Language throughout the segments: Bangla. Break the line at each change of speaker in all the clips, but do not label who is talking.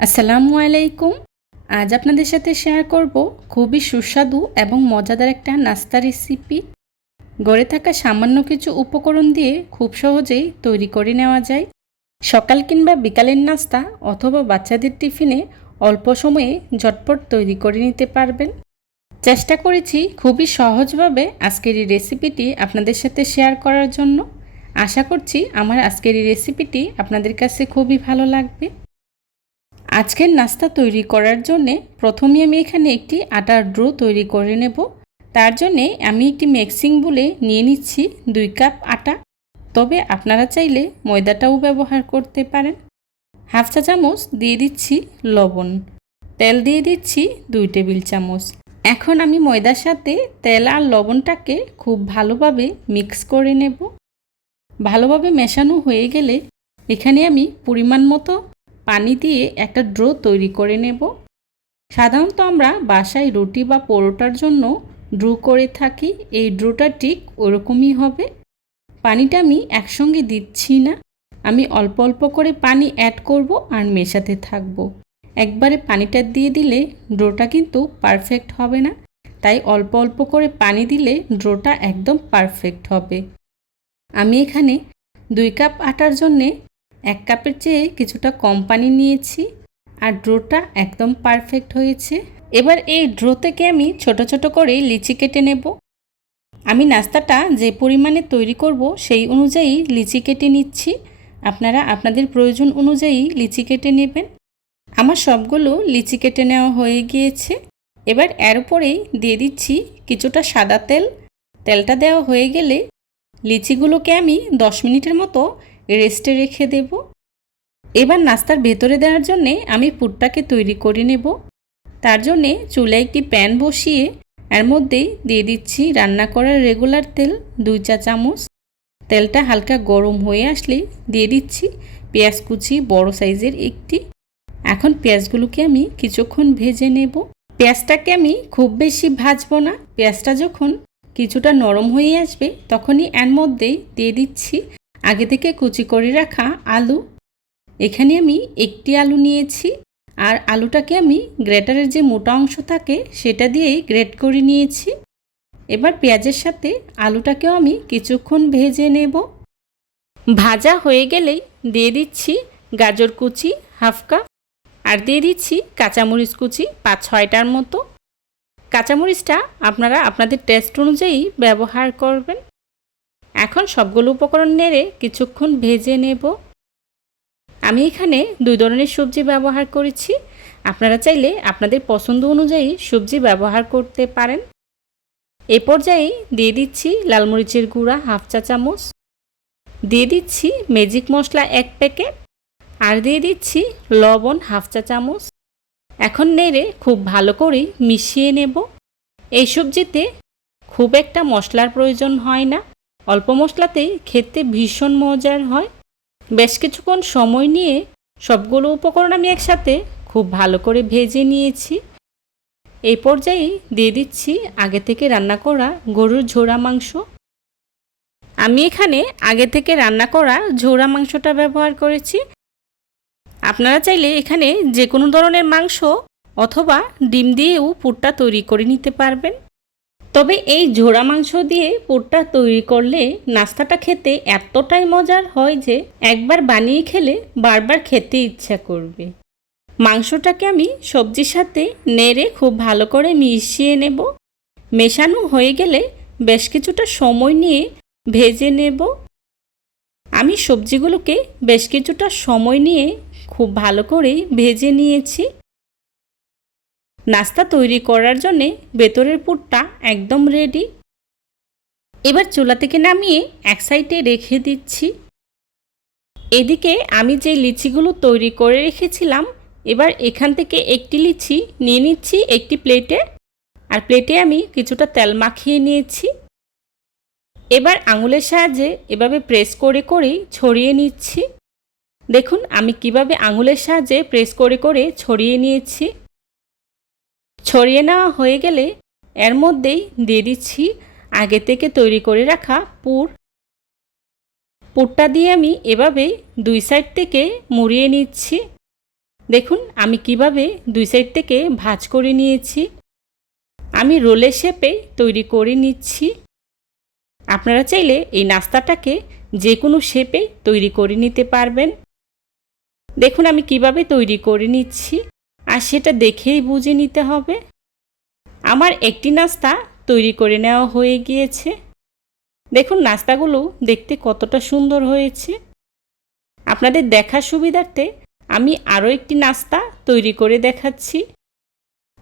আসসালামু আলাইকুম। আজ আপনাদের সাথে শেয়ার করব খুবই সুস্বাদু এবং মজাদার একটা নাস্তা রেসিপি গড়ে থাকা সামান্য কিছু উপকরণ দিয়ে খুব সহজেই তৈরি করে নেওয়া যায়। সকাল কিংবা বিকালের নাস্তা অথবা বাচ্চাদের টিফিনে অল্প সময়ে ঝটপট তৈরি করে নিতে পারবেন। চেষ্টা করেছি খুবই সহজভাবে আজকের এই রেসিপিটি আপনাদের সাথে শেয়ার করার জন্য। আশা করছি আমার আজকের এই রেসিপিটি আপনাদের কাছে খুবই ভালো লাগবে। আজকের নাস্তা তৈরি করার জন্যে প্রথমে আমি এখানে একটি আটার ড্রো তৈরি করে নেব। তার জন্যে আমি একটি মিক্সিং বলে নিয়ে নিচ্ছি দুই কাপ আটা। তবে আপনারা চাইলে ময়দাটাও ব্যবহার করতে পারেন। হাফ চা চামচ দিয়ে দিচ্ছি লবণ। তেল দিয়ে দিচ্ছি দুই টেবিল চামচ। এখন আমি ময়দার সাথে তেল আর লবণটাকে খুব ভালোভাবে মিক্স করে নেব। ভালোভাবে মেশানো হয়ে গেলে এখানে আমি পরিমাণ মতো পানি দিয়ে একটা ড্রো তৈরি করে নেব। সাধারণত আমরা বাসায় রুটি বা পরোটার জন্য ড্রু করে থাকি। এই ড্রোটা ঠিক ওরকমই হবে। পানিটা আমি একসঙ্গে দিচ্ছি না। আমি অল্প অল্প করে পানি অ্যাড করব আর মেশাতে থাকব। একবারে পানিটা দিয়ে দিলে ড্রোটা কিন্তু পারফেক্ট হবে না। তাই অল্প অল্প করে পানি দিলে ড্রোটা একদম পারফেক্ট হবে। আমি এখানে দুই কাপ আটার জন্যে এক কাপের চেয়ে কিছুটা কম পানি নিয়েছি আর ড্রোটা একদম পারফেক্ট হয়েছে। এবার এই ড্রো থেকে আমি ছোট ছোট করে লিচি কেটে নেব। আমি নাস্তাটা যে পরিমাণে তৈরি করব সেই অনুযায়ী লিচি কেটে নিচ্ছি। আপনারা আপনাদের প্রয়োজন অনুযায়ী লিচি কেটে নেবেন। আমার সবগুলো লিচি কেটে নেওয়া হয়ে গিয়েছে। এবার এর উপরেই দিয়ে দিচ্ছি কিছুটা সাদা তেল। তেলটা দেওয়া হয়ে গেলে লিচিগুলোকে আমি দশ মিনিটের মতো রেস্টে রেখে দেব। এবার নাস্তার ভেতরে দেওয়ার জন্যে আমি পুরটাকে তৈরি করে নেব। তার জন্যে চুলায় একটি প্যান বসিয়ে, এর মধ্যেই দিয়ে দিচ্ছি রান্না করার রেগুলার তেল দুই চা চামচ। তেলটা হালকা গরম হয়ে আসলে দিয়ে দিচ্ছি পেঁয়াজ কুচি বড় সাইজের একটি। এখন পেঁয়াজগুলোকে আমি কিছুক্ষণ ভেজে নেব। পেঁয়াজটাকে আমি খুব বেশি ভাজবো না। পেঁয়াজটা যখন কিছুটা নরম হয়ে আসবে, তখনই এর মধ্যেই দিয়ে দিচ্ছি আগে থেকে কুচি করে রাখা আলু। এখানে আমি একটি আলু নিয়েছি আর আলুটাকে আমি গ্রেটারের যে মোটা অংশ থাকে সেটা দিয়েই গ্রেট করে নিয়েছি। এবার পেঁয়াজের সাথে আলুটাকেও আমি কিছুক্ষণ ভেজে নেব। ভাজা হয়ে গেলেই দিয়ে দিচ্ছি গাজর কুচি হাফ কাপ আর দিয়ে দিচ্ছি কাঁচামরিচ কুচি পাঁচ ছয়টার মতো। কাঁচামরিচটা আপনারা আপনাদের টেস্ট অনুযায়ী ব্যবহার করবেন। এখন সবগুলো উপকরণ নেড়ে কিছুক্ষণ ভেজে নেব। আমি এখানে দুই ধরনের সবজি ব্যবহার করেছি। আপনারা চাইলে আপনাদের পছন্দ অনুযায়ী সবজি ব্যবহার করতে পারেন। এ পর্যায়ে দিয়ে দিচ্ছি লাল মরিচের গুঁড়া হাফ চা চামচ। দিয়ে দিচ্ছি ম্যাজিক মশলা এক প্যাকেট। আর দিয়ে দিচ্ছি লবণ হাফ চা চামচ। এখন নেড়ে খুব ভালো করে মিশিয়ে নেব। এই সবজিতে খুব একটা মশলার প্রয়োজন হয় না। অল্প মশলাতেই খেতে ভীষণ মজার হয়। বেশ কিছুক্ষণ সময় নিয়ে সবগুলো উপকরণ আমি একসাথে খুব ভালো করে ভেজে নিয়েছি। এই পর্যায়ে দিয়ে দিচ্ছি আগে থেকে রান্না করা গরুর ঝোড়া মাংস। আমি এখানে আগে থেকে রান্না করা ঝোড়া মাংসটা ব্যবহার করেছি। আপনারা চাইলে এখানে যে কোনো ধরনের মাংস অথবা ডিম দিয়েও পুরটা তৈরি করে নিতে পারবেন। তবে এই ঝোড়া মাংস দিয়ে পুরটা তৈরি করলে নাস্তাটা খেতে এতটাই মজার হয় যে একবার বানিয়ে খেলে বারবার খেতে ইচ্ছা করবে। মাংসটাকে আমি সবজির সাথে নেড়ে খুব ভালো করে মিশিয়ে নেব। মেশানো হয়ে গেলে বেশ কিছুটা সময় নিয়ে ভেজে নেব। আমি সবজিগুলোকে বেশ কিছুটা সময় নিয়ে খুব ভালো করে ভেজে নিয়েছি। নাস্তা তৈরি করার জন্যে ভেতরের পুরটা একদম রেডি এবার চুলা থেকে নামিয়ে এক সাইডে রেখে দিচ্ছি। এদিকে আমি যে লিচিগুলো তৈরি করে রেখেছিলাম, এবার এখান থেকে একটি লিচি নিয়ে নিচ্ছি একটি প্লেটে। আর প্লেটে আমি কিছুটা তেল মাখিয়ে নিয়েছি। এবার আঙুলের সাহায্যে এভাবে প্রেস করে করেই ছড়িয়ে নিচ্ছি। দেখুন, আমি কীভাবে আঙুলের সাহায্যে প্রেস করে করে ছড়িয়ে নিয়েছি। ছড়িয়ে নেওয়া হয়ে গেলে এর মধ্যেই দিয়ে দিচ্ছি আগে থেকে তৈরি করে রাখা পুর। পুরটা দিয়ে আমি এভাবেই দুই সাইড থেকে মুড়িয়ে নিচ্ছি। দেখুন, আমি কীভাবে দুই সাইড থেকে ভাজ করে নিয়েছি। আমি রোলের শেপে তৈরি করে নিচ্ছি। আপনারা চাইলে এই নাস্তাটাকে যে কোনো শেপে তৈরি করে নিতে পারবেন। দেখুন, আমি কীভাবে তৈরি করে নিচ্ছি। আর সেটা দেখেই বুঝে নিতে হবে। আমার একটি নাস্তা তৈরি করে নেওয়া হয়ে গিয়েছে। দেখুন নাস্তাগুলো দেখতে কতটা সুন্দর হয়েছে। আপনাদের দেখার সুবিধার্থে আমি আরও একটি নাস্তা তৈরি করে দেখাচ্ছি।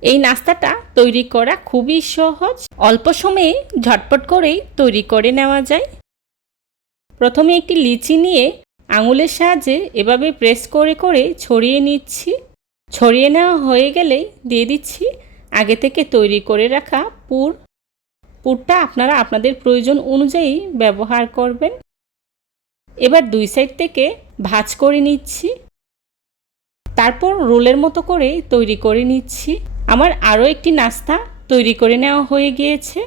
এই নাস্তাটা তৈরি করা খুবই সহজ। অল্প সময়ে ঝটপট করেই তৈরি করে নেওয়া যায়। প্রথমে একটি লিচি নিয়ে আঙুলের সাহায্যে এভাবে প্রেস করে করে ছড়িয়ে নিচ্ছি। ছড়িয়ে নেওয়া হয়ে গেলে দিয়ে দিচ্ছি আগে থেকে তৈরি করে রাখা পুর। পুরটা আপনারা আপনাদের প্রয়োজন অনুযায়ী ব্যবহার করবেন। এবার দুই সাইড থেকে ভাজ করে নিচ্ছি। তারপর রোলের মতো করে তৈরি করে নিচ্ছি। আমার আরও একটি নাস্তা তৈরি করে নেওয়া হয়ে গিয়েছে।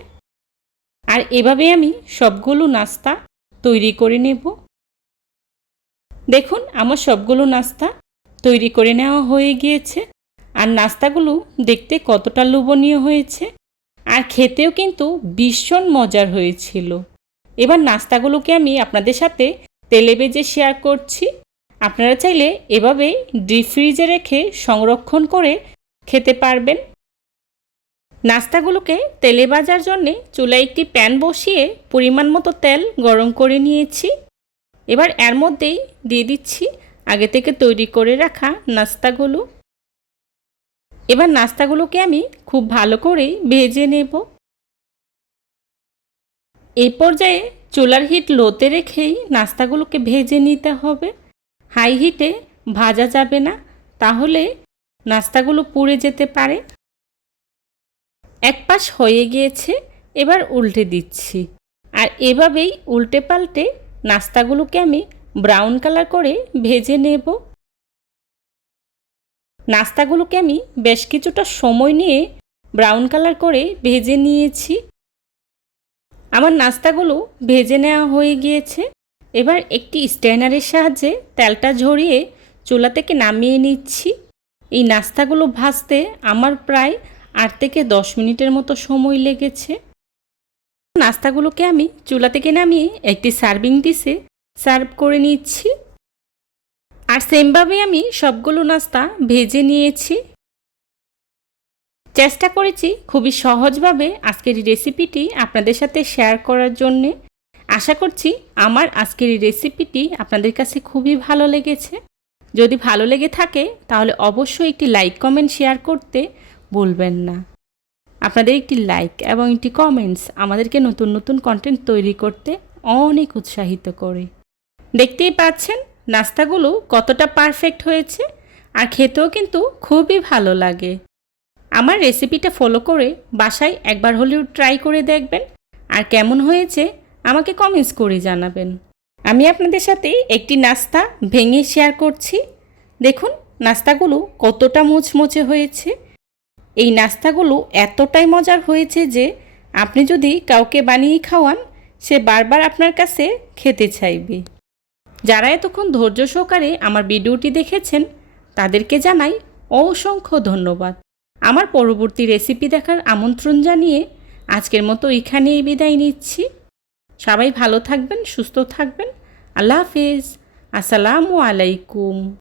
আর এভাবে আমি সবগুলো নাস্তা তৈরি করে নেব। দেখুন, আমার সবগুলো নাস্তা তৈরি করে নেওয়া হয়ে গিয়েছে। আর নাস্তাগুলো দেখতে কতটা লোভনীয় হয়েছে। আর খেতেও কিন্তু ভীষণ মজার হয়েছিল। এবার নাস্তাগুলোকে আমি আপনাদের সাথে তেলে বেজে শেয়ার করছি। আপনারা চাইলে এভাবে ডিপ ফ্রিজে রেখে সংরক্ষণ করে খেতে পারবেন। নাস্তাগুলোকে তেলে ভাজার জন্যে চুলায় একটি প্যান বসিয়ে পরিমাণ মতো তেল গরম করে নিয়েছি। এবার এর মধ্যেই দিয়ে দিচ্ছি আগে থেকে তৈরি করে রাখা নাস্তাগুলো। এবার নাস্তাগুলোকে আমি খুব ভালো করে ভেজে নেব। এই পর্যায়ে চুলার হিট লোতে রেখেই নাস্তাগুলোকে ভেজে নিতে হবে। হাই হিটে ভাজা যাবে না, তাহলে নাস্তাগুলো পুড়ে যেতে পারে। এক পাশ হয়ে গিয়েছে, এবার উল্টে দিচ্ছি। আর এভাবেই উল্টে পাল্টে নাস্তাগুলোকে আমি ব্রাউন কালার করে ভেজে নেব। নাস্তাগুলোকে আমি বেশ কিছুটা সময় নিয়ে ব্রাউন কালার করে ভেজে নিয়েছি। আমার নাস্তাগুলো ভেজে নেওয়া হয়ে গিয়েছে। এবার একটি স্ট্যানারের সাহায্যে তেলটা ঝরিয়ে চুলা থেকে নামিয়ে নিচ্ছি। এই নাস্তাগুলো ভাজতে আমার প্রায় আট থেকে দশ মিনিটের মতো সময় লেগেছে। নাস্তাগুলোকে আমি চুলা থেকে নামিয়ে একটি সার্ভিং ডিশে সার্ভ করে নিচ্ছি। আর সেমভাবে আমি সবগুলো নাস্তা ভেজে নিয়েছি। চেষ্টা করেছি খুবই সহজভাবে আজকের রেসিপিটি আপনাদের সাথে শেয়ার করার জন্যে। আশা করছি আমার আজকের এই রেসিপিটি আপনাদের কাছে খুবই ভালো লেগেছে। যদি ভালো লেগে থাকে তাহলে অবশ্যই একটি লাইক, কমেন্ট, শেয়ার করতে ভুলবেন না। আপনাদের একটি লাইক এবং একটি কমেন্টস আমাদেরকে নতুন নতুন কন্টেন্ট তৈরি করতে অনেক উৎসাহিত করে। দেখতেই পাচ্ছেন নাস্তাগুলো কতটা পারফেক্ট হয়েছে আর খেতেও কিন্তু খুবই ভালো লাগে। আমার রেসিপিটা ফলো করে বাসায় একবার হলেও ট্রাই করে দেখবেন। আর কেমন হয়েছে আমাকে কমেন্টস করে জানাবেন। আমি আপনাদের সাথে একটি নাস্তা ভেঙে শেয়ার করছি। দেখুন নাস্তাগুলো কতটা মুচমুচে হয়েছে। এই নাস্তাগুলো এতটাই মজার হয়েছে যে আপনি যদি কাউকে বানিয়ে খাওয়ান, সে বারবার আপনার কাছে খেতে চাইবে। যারা এতক্ষণ ধৈর্য সহকারে আমার ভিডিওটি দেখেছেন, তাদেরকে জানাই অসংখ্য ধন্যবাদ। আমার পরবর্তী রেসিপি দেখার আমন্ত্রণ জানিয়ে আজকের মতো এখানেই বিদায় নিচ্ছি। সবাই ভালো থাকবেন, সুস্থ থাকবেন। আল্লাহ হাফিজ। আসসালামু আলাইকুম।